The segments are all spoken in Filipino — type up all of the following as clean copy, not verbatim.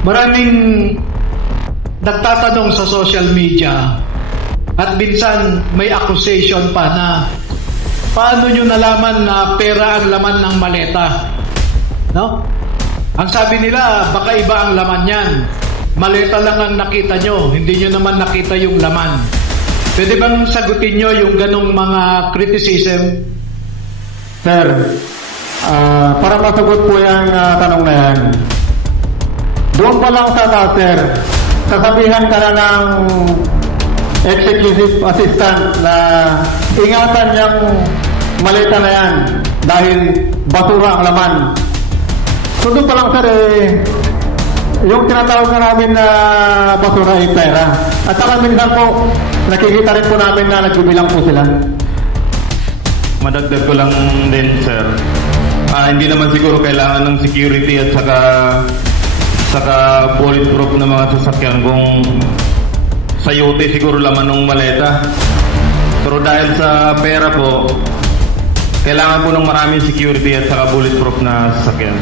Maraming nagtatanong sa social media at minsan may accusation pa na paano nyo nalaman na pera ang laman ng maleta? No? Ang sabi nila, baka iba ang laman yan. Maleta lang ang nakita nyo, hindi nyo naman nakita yung laman. Pwede bang sagutin nyo yung ganong mga criticism? Sir, para masagot po yung tanong na yan, doon pa lang sa taas, sir, sasabihan ka na ng executive assistant na ingatan yung maleta na yan dahil basura ang laman. So doon pa lang, sir, yung tinatawag na namin na basura ay pera. At saka minsan po, nakikita rin po namin na nagbibilang po sila. Madagdag ko lang din, sir. Hindi naman siguro kailangan ng security at saka bulletproof na mga sasakyan kung sayote siguro laman ng maleta. Pero dahil sa pera po, kailangan po ng maraming security at saka bulletproof na sasakyan.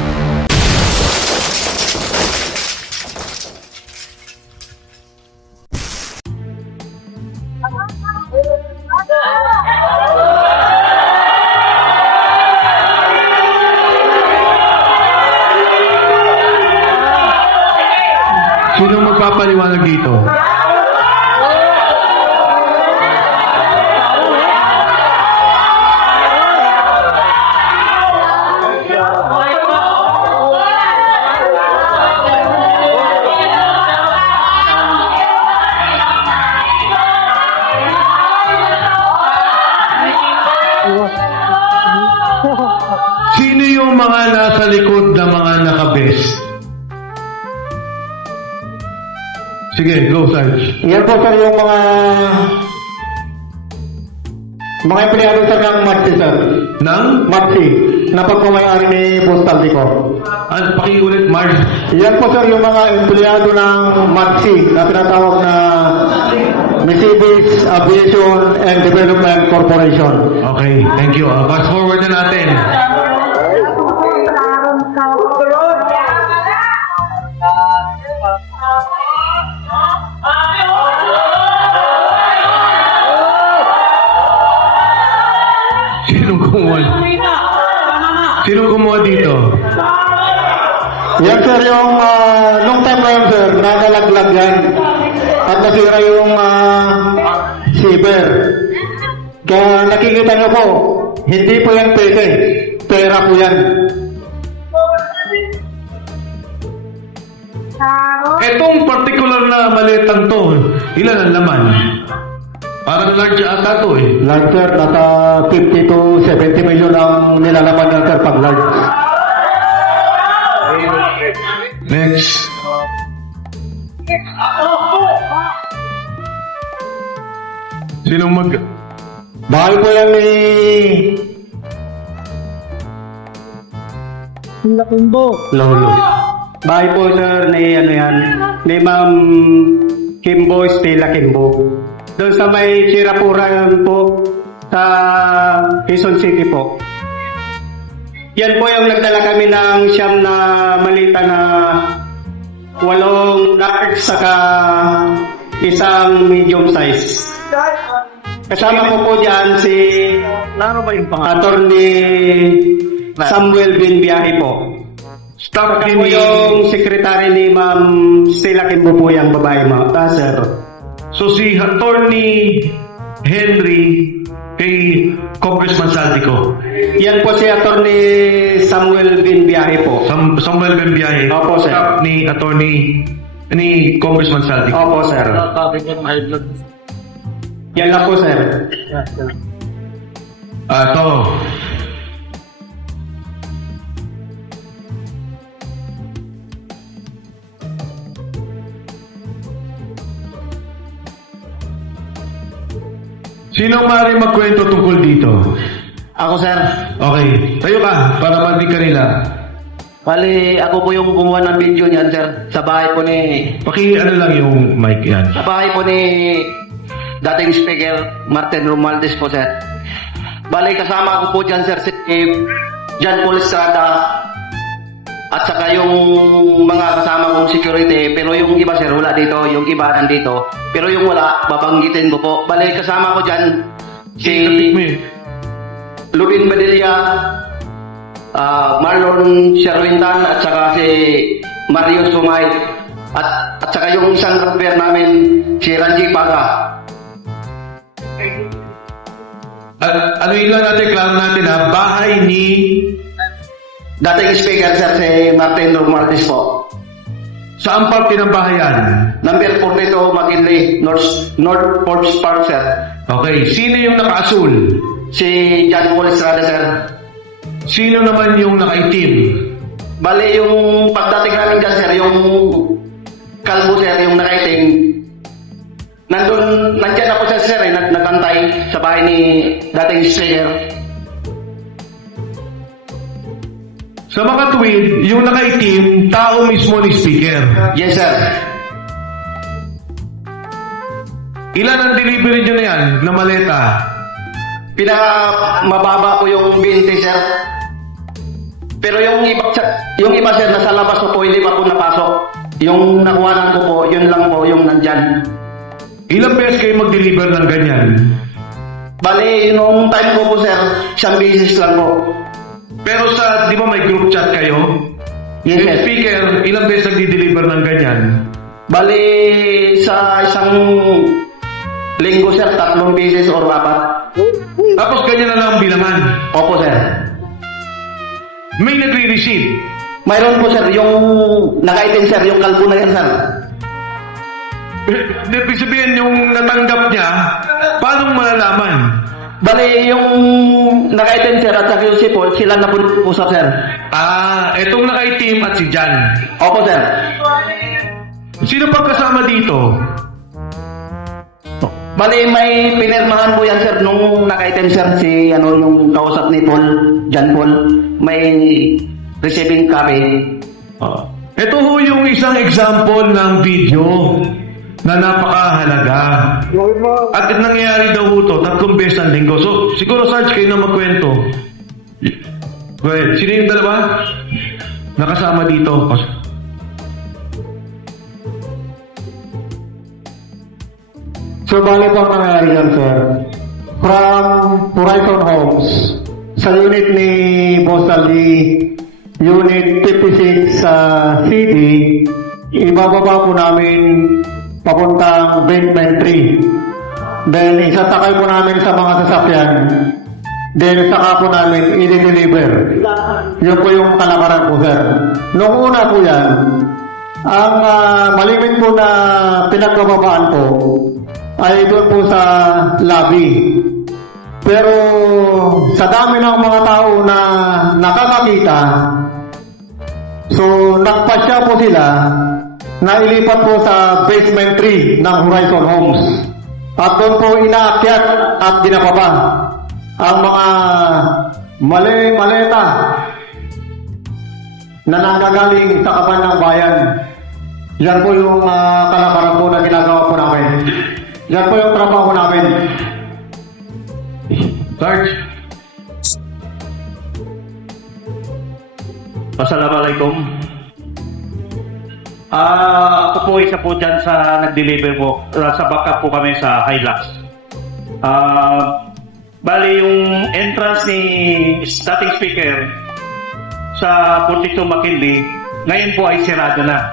Sino magpapaliwanag dito? Sino yung mga nasa likod ng mga nakabes? Sige, go, Sarge. Yan po, sir, yung mga empleyado, sir, ng Maxi, sir. Nang? Maxi, na pagkumayari ni Postal Dico. Pakiulit, Marge. Yan po, sir, yung mga empleyado ng Maxi na tinatawag na Mercedes Aviation and Development Corporation. Okay, thank you. Fast forward na natin. Sinong kumuha? Sinong kumuha dito? Yan, sir, yung nung time na yun, sir, nagalaglag yan. At nasira yung zipper. Kaya nakikita nyo po, hindi po yan peke. Pera po yan. Etong particular na maletang to, ilan ang laman? Parang large ata to eh. Large, sir, nasa 50 to 70 million ang nilalaman ng sir pag large. Next. Sinong mag... Bahay po yan ni... Lolo. Bahay po, sir, ni ni Ma'am Kimbo, Stella Kimbo. Doon sa may Chirapura po, sa Quezon City po. Yan po yung nagdala kami ng siyam na malita na 8 large saka isang medium size. Kasama ko po dyan si Attorney Samuel Binbiyahe po. Stop Ako po yung secretary ni Ma'am Stella Kimbo po yung babae mo. Sir. So si Attorney Henry kay Congressman Saldico. Yan po si Attorney Samuel Binbiyahe po. Samuel Bembiyahe. Opo, sir. Staff ni Congressman Saldico. Opo, sir. Yan lang po, sir. To. Sino maaaring magkwento tungkol dito? Ako, sir. Okay, tayo ka para marinig ka nila. Bali, ako po yung gumawa ng video niyan, sir. Sa bahay po ni... Ano lang yung mic yan. Sa bahay po ni dating Speaker Martin Romualdez po, sir. Bali, kasama ko po dyan, sir, si John Paul Estrada, at saka yung mga kasama kong security, pero yung iba sir wala dito, yung iba nandito, pero yung wala babanggitin ko po. Bali kasama ko dyan si Lubin Badilla, Marlon Sherwintan at saka si Mario Sumay at saka yung isang rapper namin si Ranji Paga. Ano yun lang natin, klaro natin ha, bahay ni... Dating speaker sir si Martin Romartes po. Saan parte ng bahayan? Number 42 McKinley, North Forbes Park sir. Okay, sino yung naka-asul? Si John Paul Estrada sir. Sino naman yung nakaitim? Bali yung pagdating namin dyan sir, yung kalbo sir, yung nakaiting. Nandyan ako sa sir nagantay sa bahay ni dating speaker. Sa mga tuwid, yung nakaitim, tao mismo ni speaker. Yes sir. Ilan ang delivery nyo na yan, na maleta? Mababa ko yung 20 sir. Pero yung iba sir nasa labas ko po, hindi pa po napasok. Yung nakuhanan ko po, yun lang po yung nandyan. Ilang beses kayo mag-deliver ng ganyan? Bali, nung time ko po sir, isang beses lang po. Pero sa, di ba may group chat kayo? Yes Yung sir. speaker, ilang beses nag-deliver ng ganyan? Bali, sa isang linggo sir, 3 beses or 4. Tapos ganyan na lang ang bilangan. Opo sir. May nagre-receive. Mayroon po sir, yung nakaitin sir, yung kalbo na yan sir. Ibig sabihin yung natanggap niya, paano malalaman? Bali, yung nakaitin sir at saka yung sipol, sila na po usap sir. Etong nakaitim at si Jan. Opo sir. Sino pang kasama dito? Bali, may pinirmahan po yan sir nung nakaitim sir si yung kausap ni Paul, John Paul. May receiving copy. Ito ho yung isang example ng video na napakahalaga. At nangyayari daw ho to, 3 beses ang linggo. So, siguro Sarge, kayo na magkwento. Go ahead. Sino yung dalawa? Nakasama dito. So, bali po ang nangyari yan, sir. From Horizon Homes, sa unit ni Boss Ali, Unit 56 sa CD, ibababa po namin papuntang basement 3. Then, isasakay po namin sa mga sasakyan. Then, saka po namin i-deliver. Yun po yung kalakaran po, sir. Noong una po yan, ang malimit po na pinagbababaan po ay doon po sa lobby. Pero sa dami ng mga tao na nakakakita, so nagpasya po sila na ilipat po sa basement 3 ng Horizon Homes. At doon po inaakyat at binababa ang mga maleta na nanggagaling sa kaban ng bayan. Yan po yung kalakaran po na ginagawa po namin. Yan po yung trabaho namin. Sarge. Assalamualaikum. Ako po isa po dyan sa nag-deliver po. Sa backup po kami sa Hilux. Bali yung entrance ni static speaker sa 42 McKinley, ngayon po ay sirado na.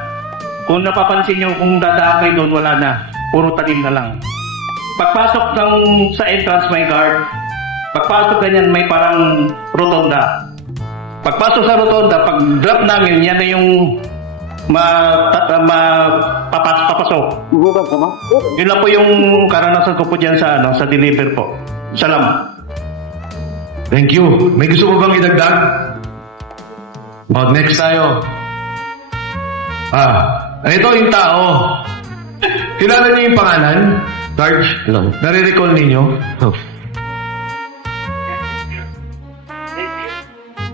Kung napapansin nyo, kung dadaan kayo doon, wala na. Puro talim na lang. Pagpasok sa entrance may guard. Pagpasok ganyan may parang rotonda. Pagpasok sa rotonda, pag drop namin, yan na yung papasok. Yun lang po yung karanasan ko po dyan sa deliver po. Salamat. Thank you. May gusto mo bang idagdag? Next tayo. Ito yung tao. Kilala niyo yung pangalan? Sarge? Hello. Nare-recall ninyo?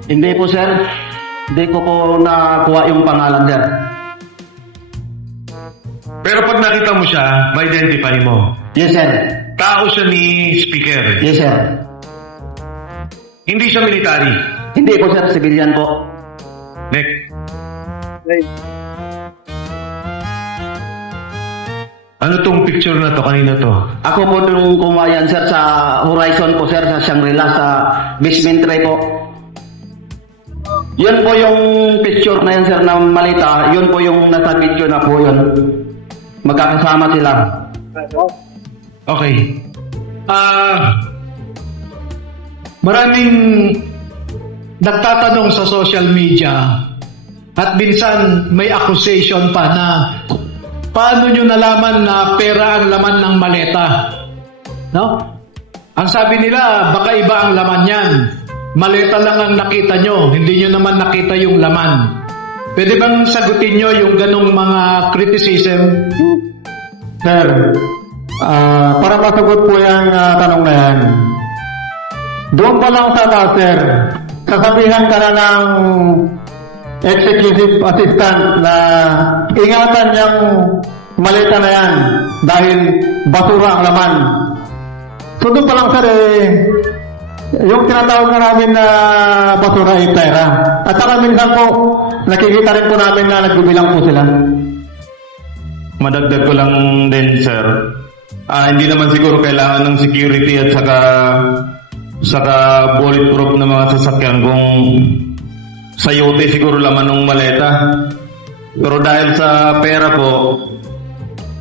Hindi po sir. Hindi ko po nakuha yung pangalan sir. Pero pag nakita mo siya, ma-identify mo. Yes sir. Tao siya ni speaker. Yes sir. Hindi siya military. Hindi po sir, civilian po. Next. Ano tong picture na to? Kanina to? Ako po yung kumayan sir sa Horizon po sir, sa Shangri-La, sa basement tray po. Yun po yung picture na yan sir na malita, yun po yung nasa video na po yun. Magkakasama sila. Okay. Maraming nagtatanong sa social media at minsan may accusation pa na paano nyo nalaman na pera ang laman ng maleta? No? Ang sabi nila, baka iba ang laman yan. Maleta lang ang nakita nyo, hindi nyo naman nakita yung laman. Pwede bang sagutin nyo yung ganong mga criticism? Sir, para masagot po yung tanong na yan, doon pa lang sa taas, sir, sasabihan ka na ng executive assistant na ingatan niyang maleta na yan dahil basura ang laman. So doon pa lang, sir, yung tinatawag na namin na basura ay pera. At saka minsan po, nakikita rin po namin na nagbibilang po sila. Madagdag ko lang din, sir. Hindi naman siguro kailangan ng security at saka bulletproof na mga sasakyan kung sayote siguro laman ng maleta. Pero dahil sa pera po,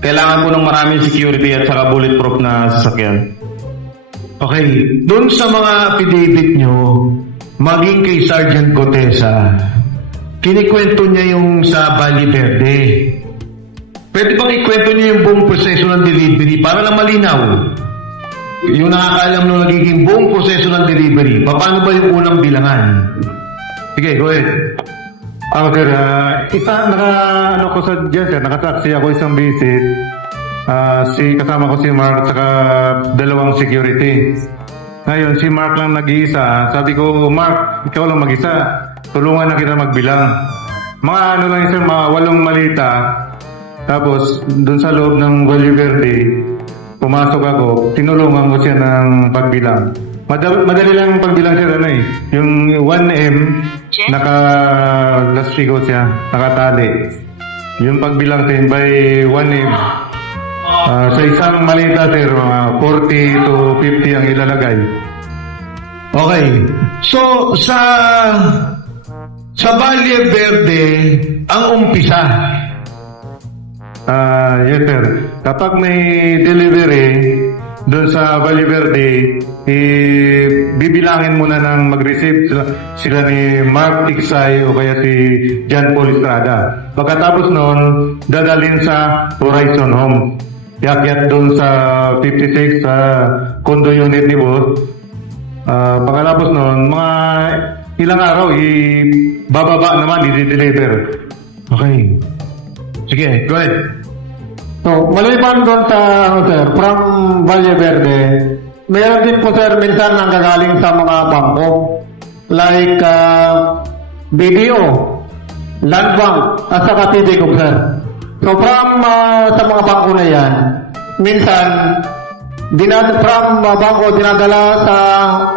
kailangan po ng maraming security at saka bulletproof na sasakyan. Okay, doon sa mga affidavit nyo, maging kay Sergeant Gotesa, kinikwento niya yung sa Valle Verde. Pwede bang ikwento niyo yung buong proseso ng delivery para lang malinaw? Yung nakakaalam nung nagiging buong proseso ng delivery, paano ba yung unang bilangan? Sige, go ahead. Sir, ano ko sa dyan, sir, nakasaksi ako isang visit. Kasama ko si Mark at saka dalawang security. Ngayon, si Mark lang nag-iisa. Sabi ko, Mark, ikaw lang mag-isa. Tulungan na kita magbilang. Mga ano lang sir, mga 8 malita. Tapos, dun sa loob ng Valle Verde, pumasok ako, tinulungan ko siya ng pagbilang. Madali lang yung pagbilang sir, yung 1M, naka-lastigo siya, nakatali. Yung pagbilang din by 1M. Sa isang malita sir, mga 40 to 50 ang ilalagay. Okay. So, sa Valle Verde, ang umpisa. Yes sir. Kapag may delivery doon sa Valle Verde, bibilangin muna ng mag-receive sila ni Mark Tiksay o kaya si John Paul Estrada. Pagkatapos noon, dadalhin sa Horizon Home. Yakyat doon sa 56 sa condo unit ni boss. Pagkatapos noon, mga ilang araw, bababa naman, i-deliver. Okay. Sige, go ahead. So, maliban doon sa, sir, from Valle Verde, mayroon din po, sir, minsan nanggagaling sa mga bangko. Like, BDO, Land Bank, at saka TDCOM, sir. So, from sa mga bangko na yan, minsan, from bangko, dinadala sa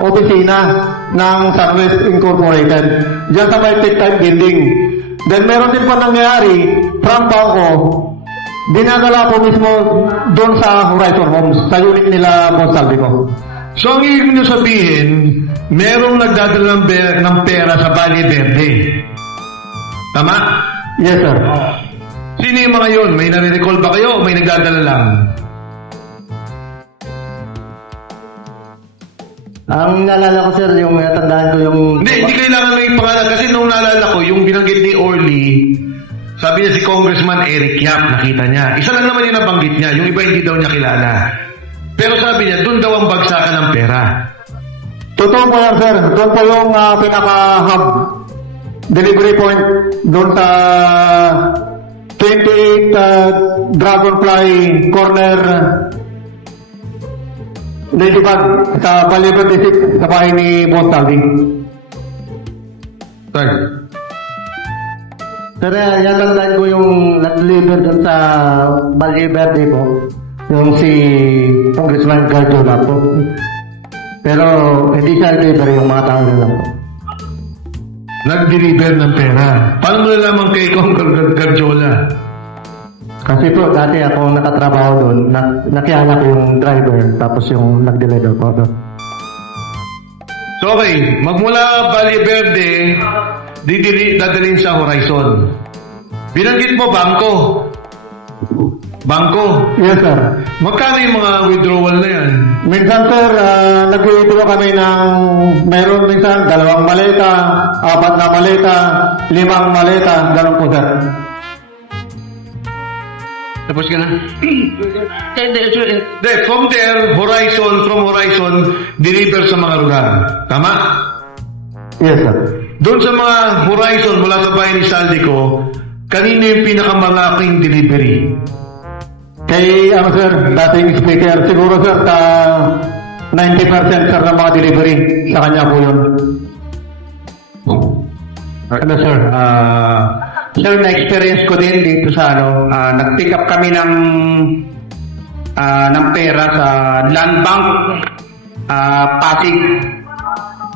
opisina ng Sunwest Incorporated. Diyan sa may Tech-Type Building. Then, meron din pa nangyayari, from bangko, dinadala po mismo doon sa Horizon Homes, sa unit nila, Boss Salvico. So, ang ibig nyo sabihin, merong nagdadala ng pera sa Valle Verde. Tama? Yes, sir. Sino yung mga yun? May nare-recall ba kayo o may nagdadala lang? Ang naalala ko sir, yung natandaan ko yung... Hindi kailangan may pangalan. Kasi nung naalala ko, yung binanggit ni Orly, sabi niya si Congressman Eric Yap, nakita niya. Isa lang naman yung nabanggit niya, yung iba hindi daw niya kilala. Pero sabi niya, doon daw ang bagsakan ng pera. Totoo po yan, sir. Doon po yung pinaka-hub delivery point doon sa 28 Dragonfly Corner Ladybug sa Valle Verde District sa bahay ni Boss Salvi. Sir. Sir, natandaan ko yung nag-deliver doon sa Valle Verde po, yung si Congressman Gardona po. Pero hindi siya deliver yung mga tao nila po. nag-deliver ng pera. Paano mo nalaman kay Kong Garjola? Kasi po, dati ako nakatrabaho doon, nakilala ko yung driver, tapos yung nag-deliver po doon. So okay, magmula Valle Verde, dadalhin sa Horizon. Binanggit mo bangko. Bangko. Yes, sir. Magkano yung mga withdrawal na yan? Minsan, sir, nag-withdraw kami ng mayroon minsan 2 maleta, 4 na maleta, 5 maleta, ganun po, sir. Tapos ka na? De, from there, from Horizon, deliver sa mga lugar. Tama? Yes, sir. Doon sa mga Horizon, mula sa bahay ni Saldico, kanino yung pinakamalaking delivery? Kay, sir, dating speaker, siguro, sir, 90% sir ng mga delivery sa kanya po yun. Ano sir, sir, na-experience ko din dito sa nag-pick up kami ng pera sa Land Bank,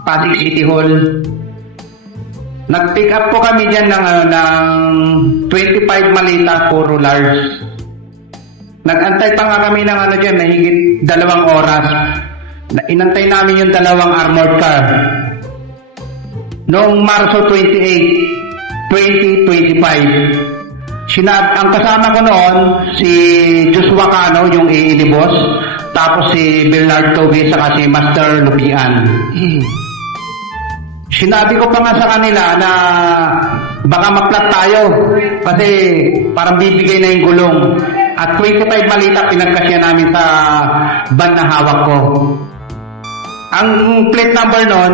Pasig City Hall. Nag-pick up po kami dyan ng 25 malita, puro large. Nag-antay pa nga kami ng dyan, na higit 2 oras. Inantay namin yung 2 armored car. Noong Marso 28, 2025, ang kasama ko noon, si Joshua Cano, yung iilibos, tapos si Bernard Toby, saka si Master Lupian. Sinabi ko pa nga sa kanila na baka maplat tayo kasi parang bibigay na yung gulong. At 25 malita pinagkasya namin sa van na hawak ko. Ang plate number nun,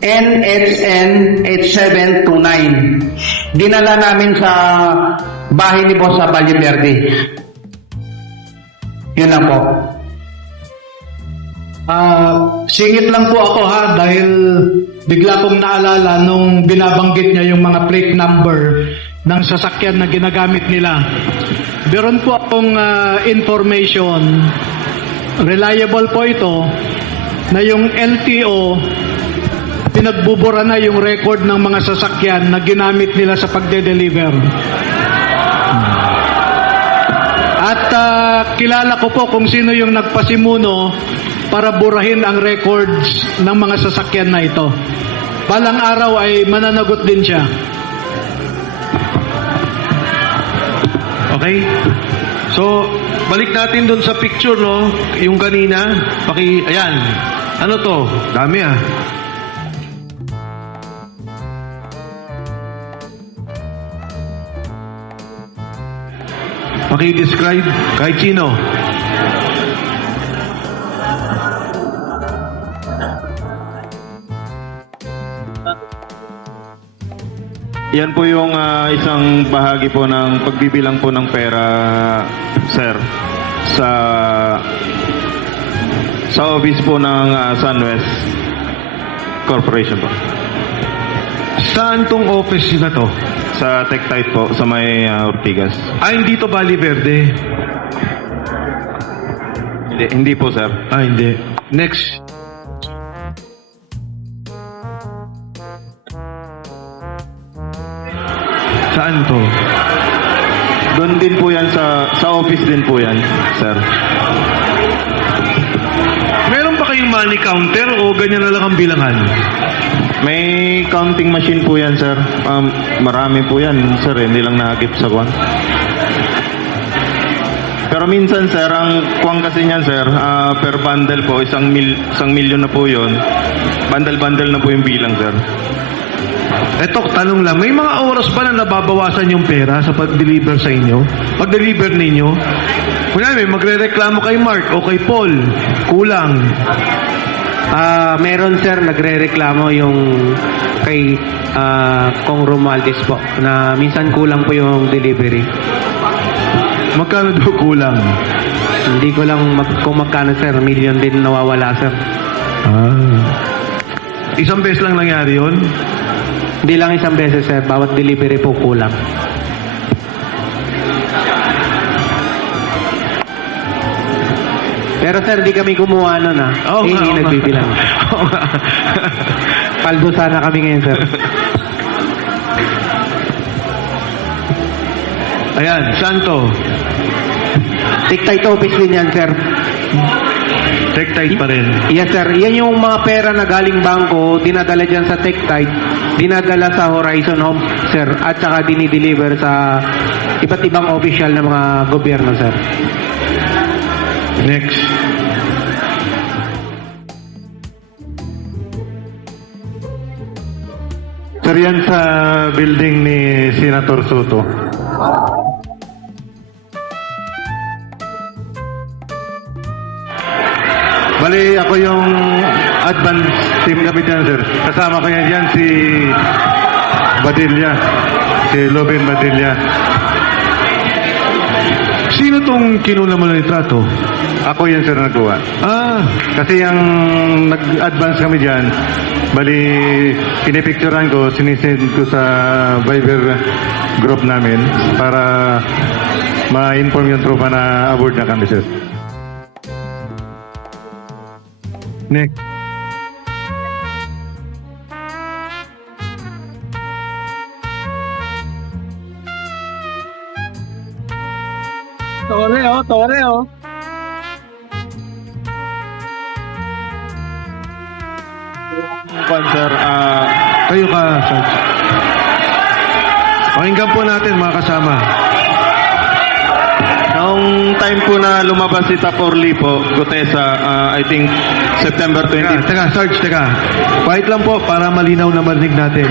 NHN 8729. Dinala namin sa bahay ni Boss sa Valle Verde. Yun lang po. Singit lang po ako ha, dahil bigla kong naalala nung binabanggit niya yung mga plate number ng sasakyan na ginagamit nila. Meron po akong information, reliable po ito, na yung LTO, pinagbubura na yung record ng mga sasakyan na ginamit nila sa pagde-deliver. At kilala ko po kung sino yung nagpasimuno para burahin ang records ng mga sasakyan na ito. Balang araw ay mananagot din siya. Okay? So, balik natin doon sa picture, no? Yung kanina, ayan. Ano to? Dami ah. Paki-describe kahit sino. Yan po yung isang bahagi po ng pagbibilang po ng pera, sir, sa office po ng SunWest Corporation po. Saan tong office na to? Sa Tectite po, sa may Ortigas. Hindi to Valle Verde. Hindi po, sir. Hindi. Next. Saan to? Doon din po yan sa office din po yan, sir. Meron ba kayong money counter o ganyan na lang ang bilangan? May counting machine po yan, sir. Marami po yan, sir. Hindi lang nakagip sa kwan. Pero minsan, sir, ang kwan kasi niyan, sir, per bundle po, 1 milyon na po yun. Bundle-bundle na po yung bilang, sir. Eto, tanong lang, may mga oras ba na nababawasan yung pera sa pag-deliver sa inyo? Pag-deliver ninyo? Kunyari, magre-reklamo kay Mark o kay Paul, kulang. Meron sir, nagre-reklamo yung kay Kong Romualdez po na minsan kulang po yung delivery. Magkano daw kulang? Hindi ko lang kung magkano sir, million din nawawala sir. Isang beses lang nangyari yun? Hindi lang isang beses sir, bawat delivery po kulang. Pero sir, di kami kumuha nun Oo nga, hindi oo nga. nagbibilang. Oo nga. Paldo sana kami ngayon sir. Ayan, saan to? Tick-tight office din yan, sir. Tick-tight pa rin. Yes, sir. Yan yung mga pera na galing bangko, dinadala dyan sa Tick-tight, dinadala sa Horizon Home, sir, at saka dinideliver sa iba't ibang official na mga gobyerno, sir. Next. Sir, yan sa building ni Senator Soto. Bali, ako yung advance team kami dyan, sir. Kasama ko yan si Badilla. Si Loben Badilla. Sino tong kinuna mo ng litrato? Ako yan, sir, nagawa. Ah, Kasi yung nag-advance kami dyan, bali, pinipicturean ko, sinisend ko sa Viber group namin para ma-inform yung tropa na aboard na kami, sir. next. Tore, oh. Sir, Kayo ka, Sarge. Pakinggan po natin mga kasama. noong time po na lumabas si Taporli po, Gutesa, I think September 20. Teka, Sarge, teka. Quiet lang po para malinaw na marinig natin.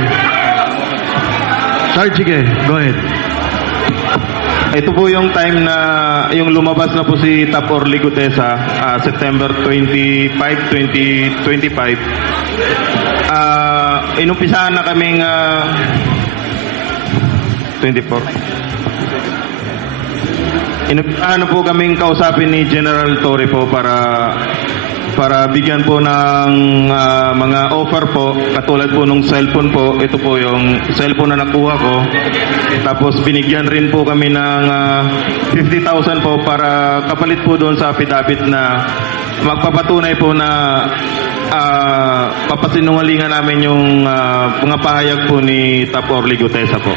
Sarge, sige, go ahead. Ito po yung time na yung lumabas na po si Taporli Gutesa, September 25, 2025. Inumpisahan na kaming 24. Inumpisahan na po kaming kausapin ni General Torre po para bigyan po ng mga offer po, katulad po nung cellphone po. Ito po yung cellphone na nakuha ko. Tapos binigyan rin po kami ng 50,000 po para kapalit po doon sa affidavit na magpapatunay po na papasinungalingan namin yung mga pahayag po ni Taporli Gutesa po.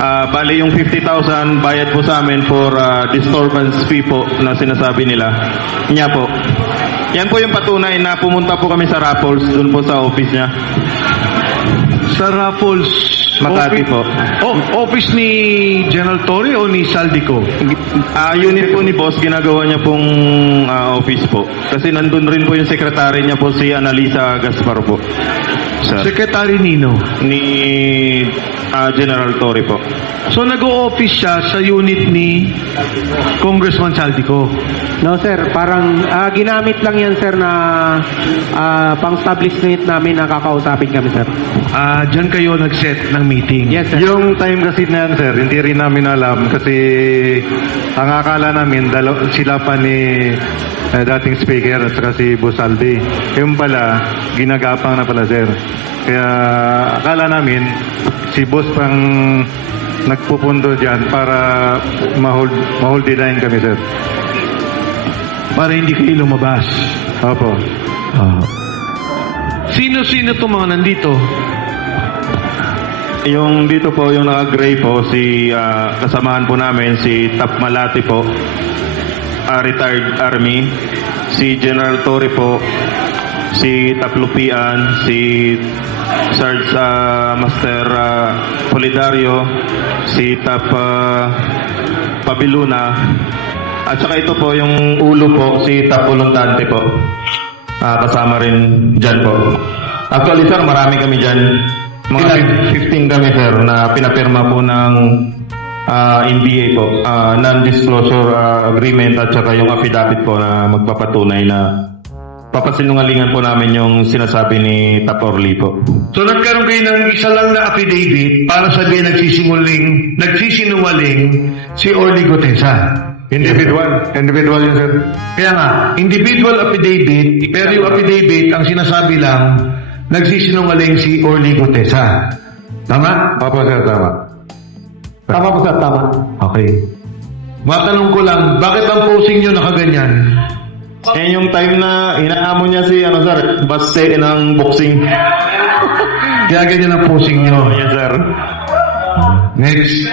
Bali yung 50,000 bayad po sa amin for disturbance fee po na sinasabi niya po. Yan po yung patunay na pumunta po kami sa Raffles, doon po sa office niya. Sa Raffles, Makati po. Office ni General Torre o ni Saldico? Unit po ni boss, ginagawa niya pong office po. Kasi nandun rin po yung secretary niya po, si Analisa Gaspar po. Sir. Secretary Nino. Ni General Torre po. So nag-o-office siya sa unit ni Congressman Saldico. No, sir. Parang ginamit lang yan, sir, na pang-establishment namin na kakausapin kami, sir. Diyan kayo nag-set ng meeting. Yes, sir. Yung time kasi na yan, sir, hindi rin namin alam kasi ang akala namin sila pa ni dating speaker at saka si Busaldi. Yung pala, ginagapang na pala, sir. Kaya akala namin si boss pang nagpupundo dyan para ma-hold the line kami, sir. Para hindi kayo lumabas. Opo. Sino-sino itong mga nandito? Yung dito po, yung naka-gray po, si kasamahan po namin, si Tap Malati po, retired Army, si General Torre po, si Tap Lupian, si Sarge Master Polidario, si Tap Pabiluna, at saka ito po yung ulo po, si Tap Uluntante po. Kasama rin dyan po. Actually sir, marami kami dyan. Mga 15 kami sir na pinapirma po ng NDA po, non-disclosure agreement at saka yung affidavit po na magpapatunay na papasinungalingan po namin yung sinasabi ni Taporli po. So nagkaroon kayo ng isa lang na affidavit para sabihin nagsisinungaling si Orly Gutesa. Individual yun, sir. Kaya nga, individual affidavit, pero yung affidavit, ang sinasabi lang, nagsisinungaling si Orly Gutesa. Tama? Opo, sir, tama. Tama po, sir, tama. Okay. Matanong ko lang, bakit ang posing nyo nakaganyan? Eh yung time na inaamo niya si sir, base ng boxing. Kaya ganyan ang posing nyo. Yes sir. Next.